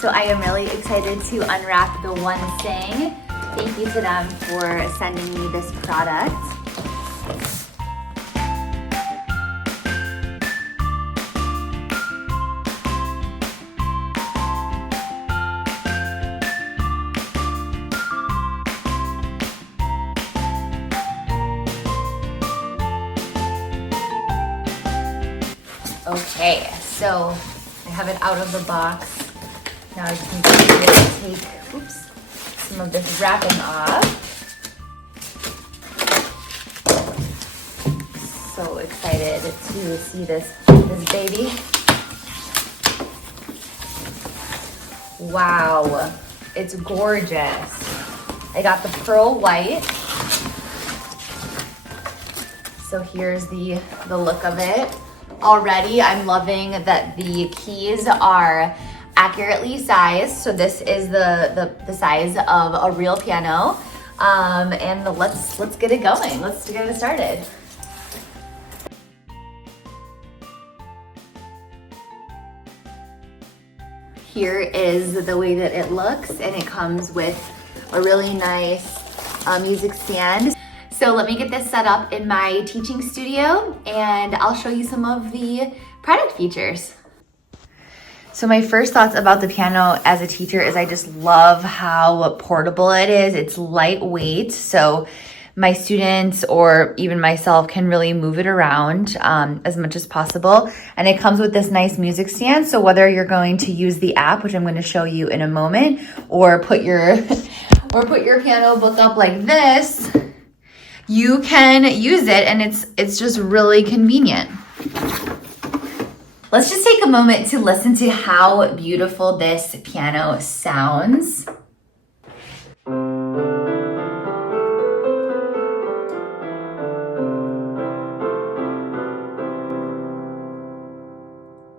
So I am really excited to unwrap the One Sing. Thank you to them for sending me this product. Okay, so I have it out of the box. Now I just need to take, some of this wrapping off. So excited to see this baby. Wow, it's gorgeous. I got the pearl white. So here's the look of it. Already, I'm loving that the keys are accurately sized. So this is the size of a real piano. And let's get it going. Let's get it started. Here is the way that it looks, and it comes with a really nice music stand. So let me get this set up in my teaching studio and I'll show you some of the product features. So my first thoughts about the piano as a teacher is I just love how portable it is. It's lightweight, so my students or even myself can really move it around as much as possible. And it comes with this nice music stand, so whether you're going to use the app, which I'm going to show you in a moment, or put your piano book up like this, you can use it, and it's just really convenient. Let's just take a moment to listen to how beautiful this piano sounds.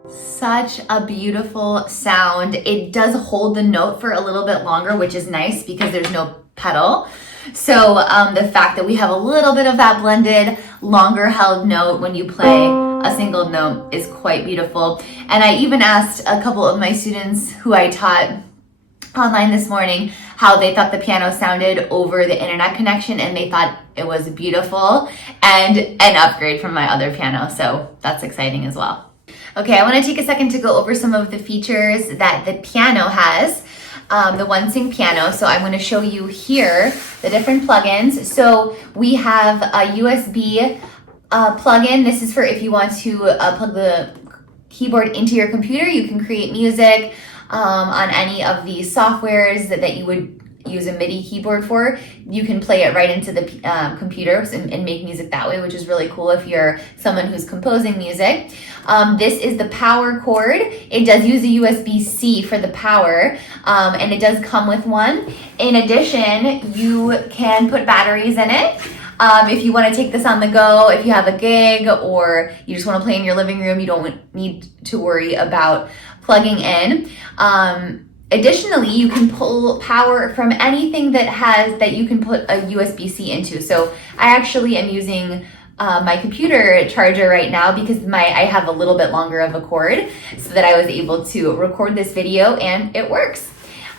Such a beautiful sound. It does hold the note for a little bit longer, which is nice because there's no pedal. So the fact that we have a little bit of that blended, longer held note when you play a single note is quite beautiful. And I even asked a couple of my students who I taught online this morning how they thought the piano sounded over the internet connection, and they thought it was beautiful and an upgrade from my other piano. So that's exciting as well. Okay, I want to take a second to go over some of the features that the piano has. The One Sing piano. So I'm going to show you here the different plugins. So we have a USB plugin. This is for if you want to plug the keyboard into your computer. You can create music on any of the softwares that you would use a MIDI keyboard for. You can play it right into the computer and make music that way, which is really cool if you're someone who's composing music. This is the power cord. It does use a USB-C for the power, and it does come with one. In addition, you can put batteries in it. If you want to take this on the go, if you have a gig or you just want to play in your living room, you don't need to worry about plugging in. Additionally, you can pull power from anything that you can put a USB-C into. So I actually am using my computer charger right now because I have a little bit longer of a cord, so that I was able to record this video and it works.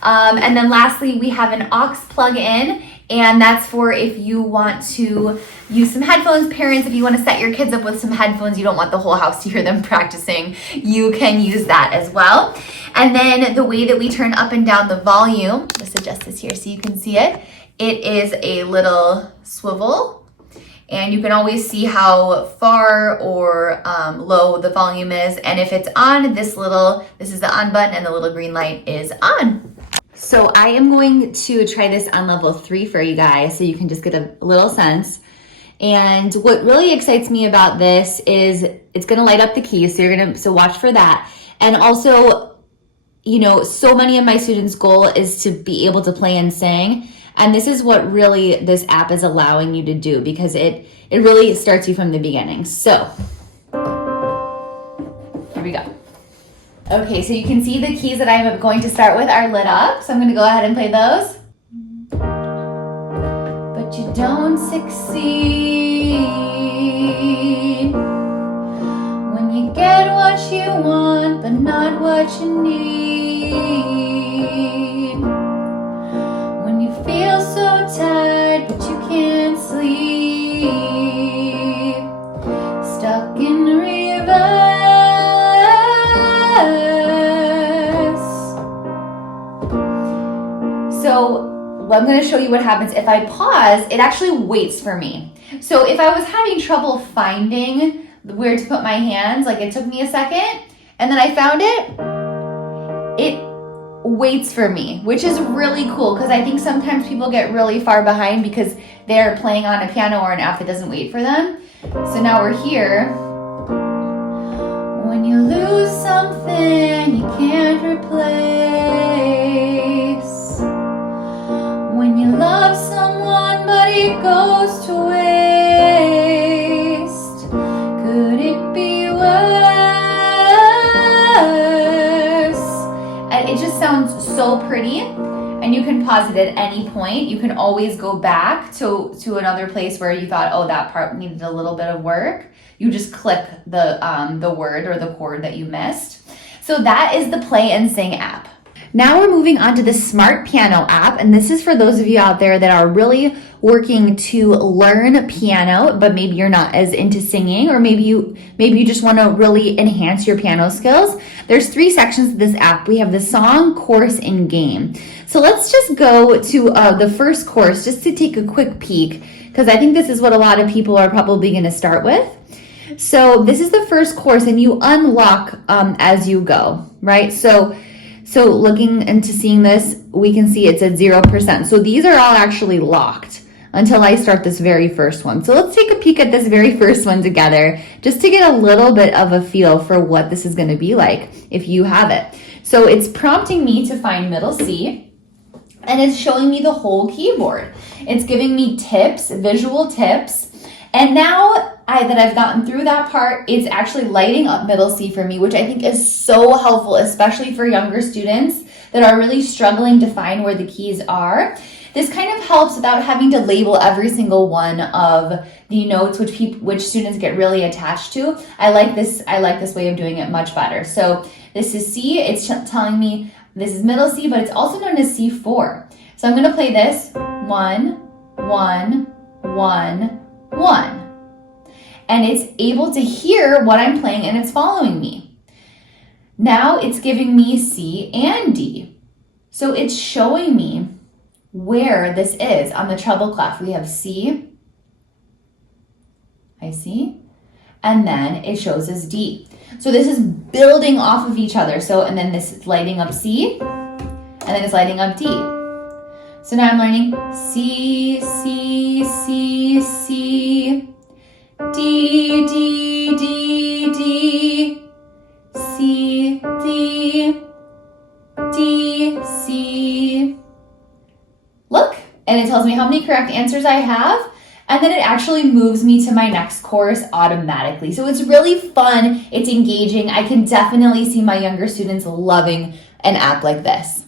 And then lastly, we have an aux plug-in, and that's for if you want to use some headphones. Parents, if you want to set your kids up with some headphones, you don't want the whole house to hear them practicing, you can use that as well. And then the way that we turn up and down the volume, let's adjust this here so you can see it. It is a little swivel, and you can always see how far or low the volume is. And if it's on, this is the on button, and the little green light is on. So I am going to try this on level 3 for you guys so you can just get a little sense. And what really excites me about this is it's gonna light up the keys, so watch for that. And also, so many of my students' goal is to be able to play and sing. And this is what really this app is allowing you to do, because it really starts you from the beginning. So here we go. Okay, so you can see the keys that I'm going to start with are lit up. So I'm gonna go ahead and play those. But you don't succeed when you get what you want, but not what you need. When you feel so tired, but you can't sleep. Stuck in reverse. So I'm going to show you what happens if I pause. It actually waits for me. So if I was having trouble finding where to put my hands, like it took me a second, and then I found it, it waits for me, which is really cool because I think sometimes people get really far behind because they're playing on a piano or an app that doesn't wait for them. So now we're here. When you lose something you can't replace. When you love someone but it goes to waste. Could it be worse? And it just sounds so pretty. And you can pause it at any point. You can always go back to another place where you thought, oh, that part needed a little bit of work. You just click the word or the chord that you missed. So that is the Play and Sing app. Now we're moving on to the Smart Piano app, and this is for those of you out there that are really working to learn piano, but maybe you're not as into singing, or maybe you just want to really enhance your piano skills. There's 3 sections of this app. We have the song, course, and game. So let's just go to the first course just to take a quick peek, because I think this is what a lot of people are probably going to start with. So this is the first course, and you unlock as you go, right? So looking into seeing this, we can see it's at 0%. So these are all actually locked until I start this very first one. So let's take a peek at this very first one together, just to get a little bit of a feel for what this is going to be like if you have it. So it's prompting me to find middle C, and it's showing me the whole keyboard. It's giving me tips, visual tips. And now that I've gotten through that part, it's actually lighting up middle C for me, which I think is so helpful, especially for younger students that are really struggling to find where the keys are. This kind of helps without having to label every single one of the notes, which students get really attached to. I like this way of doing it much better. So this is C. It's telling me this is middle C, but it's also known as C4. So I'm going to play this 1, 1, 1, 1. And it's able to hear what I'm playing, and it's following me. Now it's giving me C and D. So it's showing me where this is on the treble clef. We have C, I see, and then it shows us D. So this is building off of each other. And then this is lighting up C, and then it's lighting up D. So now I'm learning C, C, C, C, D, D, D, D, C, D, D, C. Look, and it tells me how many correct answers I have, and then it actually moves me to my next course automatically. So it's really fun, it's engaging. I can definitely see my younger students loving an app like this.